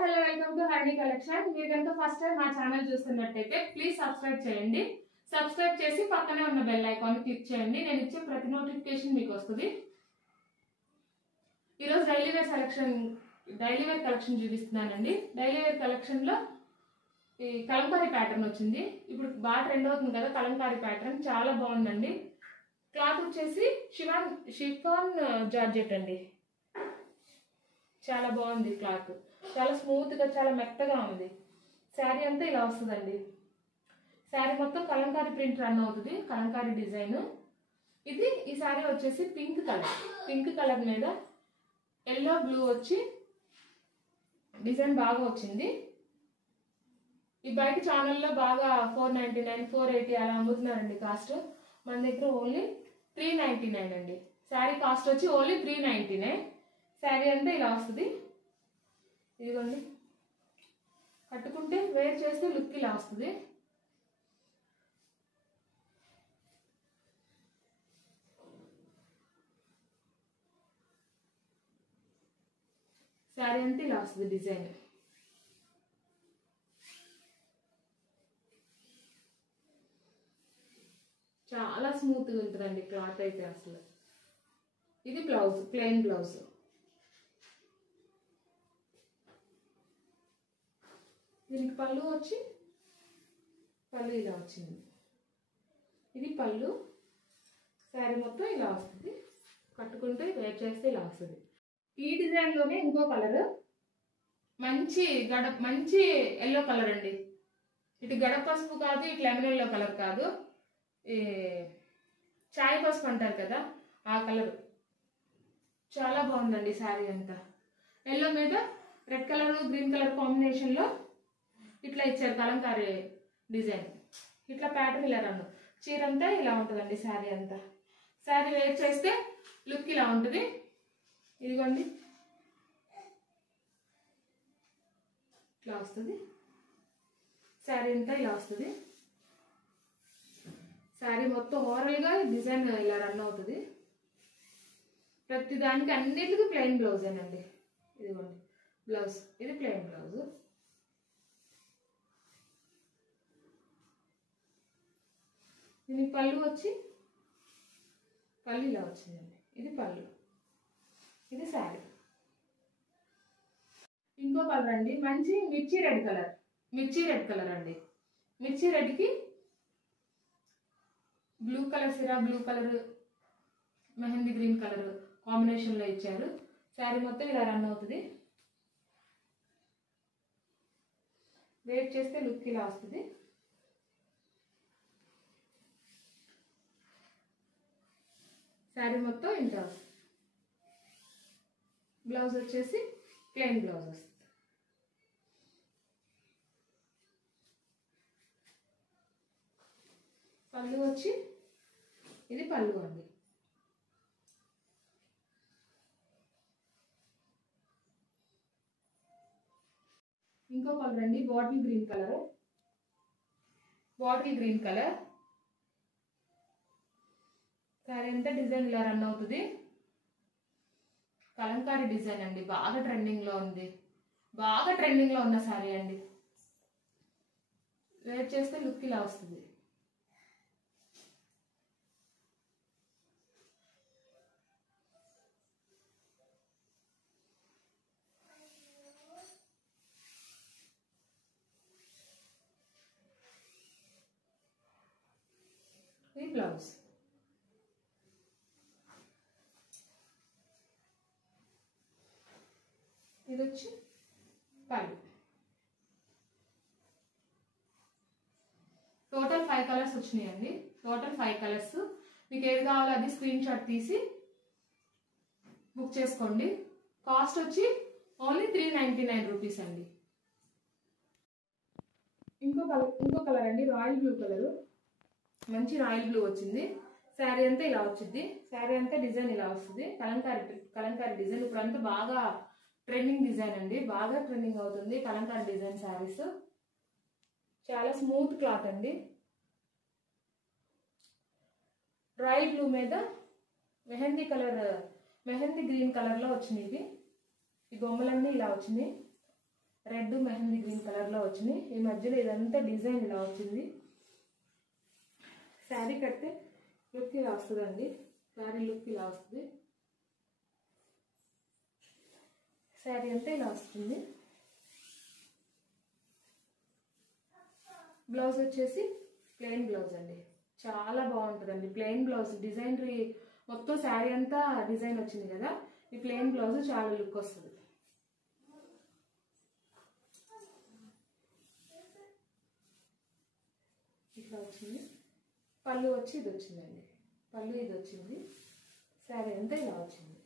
Hello welcome to Harini collection. మీరు కనుక first time మా ఛానల్ చూస్తున్నట్టయితే ప్లీజ్ సబ్స్క్రైబ్ చేయండి. సబ్స్క్రైబ్ చేసి పక్కనే ఉన్న బెల్ ఐకాన్ క్లిక్ చేయండి. నేను ఇచ్చే ప్రతి నోటిఫికేషన్ మీకు వస్తుంది. ఈరోజు డైలీ వేర్ కలెక్షన్ చూపిస్తున్నానండి. డైలీ వేర్ కలెక్షన్ లో ఈ కలంకారీ ప్యాటర్న్ వచ్చింది. ఇప్పుడు బాగా ట్రెండ్ అవుతుంది కదా కలంకారీ ప్యాటర్న్, చాలా బాగుందండి. క్లాత్ వచ్చేసి షిఫాన్ జార్జెట్ అండి. చాలా బాగుంది క్లాత్, చాలా స్మూత్ గా చాలా మెత్తగా ఉంది. శారీ అంతా ఇలా వస్తుందండి. శారీ మొత్తం కలంకారీ ప్రింట్ రన్ అవుతుంది, కలంకారీ డిజైన్. ఈ శారీ వచ్చేసి పింక్ కలర్ మీద ఎల్లో బ్లూ వచ్చి డిజైన్ బాగా వచ్చింది. ఈ బయట ఛానల్లో బాగా 499 480 అలా అమ్ముతున్నారండి కాస్ట్. మన దగ్గర ఓన్లీ 399 అండి. శారీ కాస్ట్ వచ్చి ఓన్లీ 399. శారీ అంతా ఇలా వస్తుంది. ఇదిగోండి, కట్టుకుంటే వేర్ చేస్తే లుక్ ఇలా వస్తుంది. శారీ అంతా ఇలా వస్తుంది డిజైన్. చాలా స్మూత్గా ఉంటుందండి క్లాత్ అయితే అసలు. ఇది బ్లౌజ్, ప్లెయిన్ బ్లౌజ్. దీనికి పళ్ళు ఇలా వచ్చింది. ఇది పళ్ళు. శారీ మొత్తం ఇలా వస్తుంది. కట్టుకుంటే వేర్ చేస్తే ఇలా వస్తుంది. ఈ డిజైన్లోనే ఇంకో కలర్ మంచి ఎల్లో కలర్ అండి. ఇటు గడప పసుపు కాదు, ఇటు లెమన్ ఎల్లో కలర్ కాదు, చాయ్ పసుపు అంటారు కదా ఆ కలర్. చాలా బాగుందండి శారీ అంతా. ఎల్లో మీద రెడ్ కలర్ గ్రీన్ కలర్ కాంబినేషన్లో ఇట్లా ఇచ్చారు కలంకారీ డిజైన్. ఇట్లా ప్యాటర్న్ ఇలా రన్ను. చీర అంతా ఇలా ఉంటుందండి శారీ అంతా. శారీ వేర్ చేస్తే లుక్ ఇలా ఉంటుంది. ఇదిగోండి, ఇట్లా వస్తుంది. శారీ అంతా ఇలా వస్తుంది. శారీ మొత్తం ఓవరాల్గా డిజైన్ ఇలా రన్ అవుతుంది. ప్రతి దానికి అన్నిటికీ ప్లెయిన్ బ్లౌజేనండి. ఇదిగోండి బ్లౌజ్, ఇది ప్లెయిన్ బ్లౌజ్. దీనికి పళ్ళు ఇలా వచ్చిందండి. ఇది పళ్ళు, ఇది శారీ. ఇంకో కలర్ అండి, మంచి మిర్చి రెడ్ కలర్ అండి. మిర్చి రెడ్కి బ్లూ కలర్, సిరా blue colour, mehndi green colour కాంబినేషన్లో ఇచ్చారు. శారీ మొత్తం ఇలా రన్ అవుతుంది. వేర్ చేస్తే లుక్ ఇలా వస్తుంది. శారీ మొత్తం ఇంత వస్తుంది. బ్లౌజ్ వచ్చేసి ప్లెయిన్ బ్లౌజ్ వస్తుంది. పళ్ళు వచ్చి ఇది పళ్ళు అండి. ఇంకో కలర్ అండి, బాటిల్ గ్రీన్ కలర్. శారీ అంతా డిజైన్ ఇలా రన్ అవుతుంది. కలంకారీ డిజైన్ అండి, బాగా ట్రెండింగ్లో ఉన్న శారీ అండి. వేర్ చేస్తే లుక్ ఇలా వస్తుంది. ఇది బ్లౌజ్. ఇది వచ్చి పళ్ళు. టోటల్ 5 కలర్స్ వచ్చినాయండి. Total 5 colours. మీకు ఏది కావాలో అది స్క్రీన్ షాట్ తీసి బుక్ చేసుకోండి. కాస్ట్ వచ్చి ఓన్లీ 399 రూపీస్ అండి. ఇంకో కలర్ అండి, రాయల్ బ్లూ కలర్. మంచి రాయల్ బ్లూ వచ్చింది. శారీ అంతా ఇలా వచ్చింది. శారీ అంతా డిజైన్ ఇలా వస్తుంది. కలంకారీ డిజైన్ ఇప్పుడు అంతా బాగా ట్రెండింగ్ డిజైన్ అండి. బాగా ట్రెండింగ్ అవుతుంది కలంకారీ డిజైన్ శారీస్. చాలా స్మూత్ క్లాత్ అండి. రాయల్ బ్లూ మీద మెహందీ గ్రీన్ కలర్లో వచ్చినాయి. ఈ బొమ్మలన్నీ ఇలా వచ్చినాయి. రెడ్ మెహందీ గ్రీన్ కలర్లో వచ్చినాయి. ఈ మధ్యలో ఇదంతా డిజైన్ ఇలా వచ్చింది. శారీ కడితే లుక్ ఇలా వస్తుందండి. శారీ లుక్ ఇలా వస్తుంది. శారీ అంతా ఇలా వస్తుంది. బ్లౌజ్ వచ్చేసి ప్లెయిన్ బ్లౌజ్ అండి. చాలా బాగుంటుందండి ప్లెయిన్ బ్లౌజ్. డిజైన్ మొత్తం శారీ అంతా డిజైన్ వచ్చింది కదా, ఈ ప్లెయిన్ బ్లౌజ్ చాలా లుక్ వస్తుంది. ఇట్లా వచ్చింది. పళ్ళు వచ్చి ఇది వచ్చిందండి. పళ్ళు ఇది వచ్చింది. శారీ అంతా ఇలా వచ్చింది.